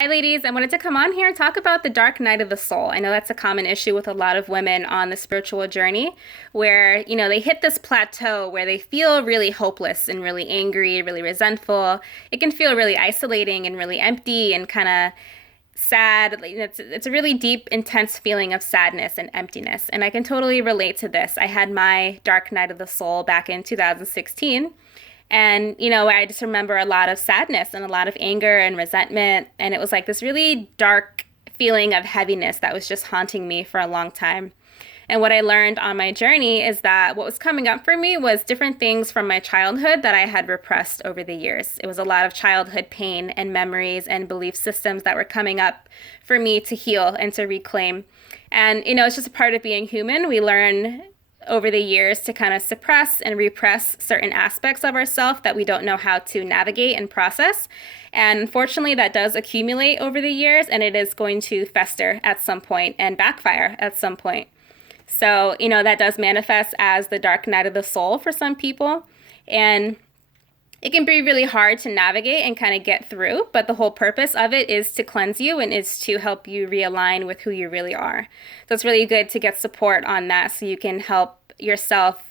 Hi, ladies. I wanted to come on here and talk about the dark night of the soul. I know that's a common issue with a lot of women on the spiritual journey where, they hit this plateau where they feel really hopeless and really angry, really resentful. It can feel really isolating and really empty and kind of sad. It's a really deep, intense feeling of sadness and emptiness. And I can totally relate to this. I had my dark night of the soul back in 2016. And, I just remember a lot of sadness and a lot of anger and resentment. And it was like this really dark feeling of heaviness that was just haunting me for a long time. And what I learned on my journey is that what was coming up for me was different things from my childhood that I had repressed over the years. It was a lot of childhood pain and memories and belief systems that were coming up for me to heal and to reclaim. And, it's just a part of being human. We learn over the years to kind of suppress and repress certain aspects of ourselves that we don't know how to navigate and process. And unfortunately, that does accumulate over the years and it is going to fester at some point and backfire at some point. So, that does manifest as the dark night of the soul for some people. And it can be really hard to navigate and kind of get through, but the whole purpose of it is to cleanse you and is to help you realign with who you really are. So it's really good to get support on that so you can help yourself,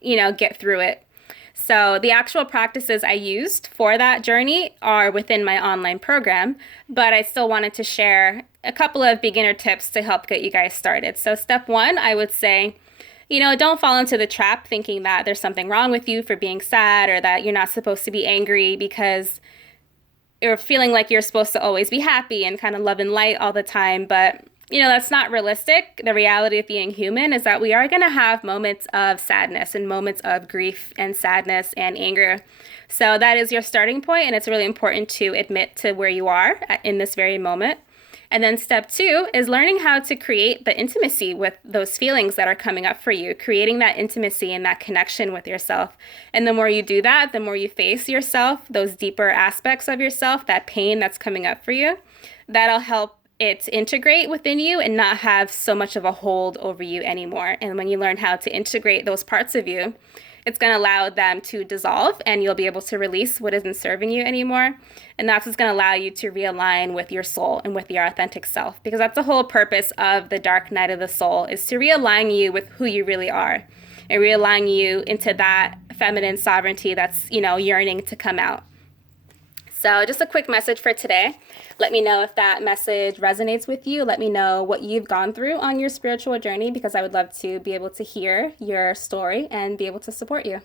get through it. So the actual practices I used for that journey are within my online program, but I still wanted to share a couple of beginner tips to help get you guys started. So step one, I would say, don't fall into the trap thinking that there's something wrong with you for being sad or that you're not supposed to be angry because you're feeling like you're supposed to always be happy and kind of love and light all the time. But, that's not realistic. The reality of being human is that we are going to have moments of sadness and moments of grief and sadness and anger. So that is your starting point, and it's really important to admit to where you are in this very moment. And then step two is learning how to create the intimacy with those feelings that are coming up for you, creating that intimacy and that connection with yourself. And the more you do that, the more you face yourself, those deeper aspects of yourself, that pain that's coming up for you, that'll help it integrate within you and not have so much of a hold over you anymore. And when you learn how to integrate those parts of you, it's going to allow them to dissolve and you'll be able to release what isn't serving you anymore. And that's what's going to allow you to realign with your soul and with your authentic self, because that's the whole purpose of the dark night of the soul, is to realign you with who you really are and realign you into that feminine sovereignty that's, yearning to come out. So just a quick message for today. Let me know if that message resonates with you. Let me know what you've gone through on your spiritual journey, because I would love to be able to hear your story and be able to support you.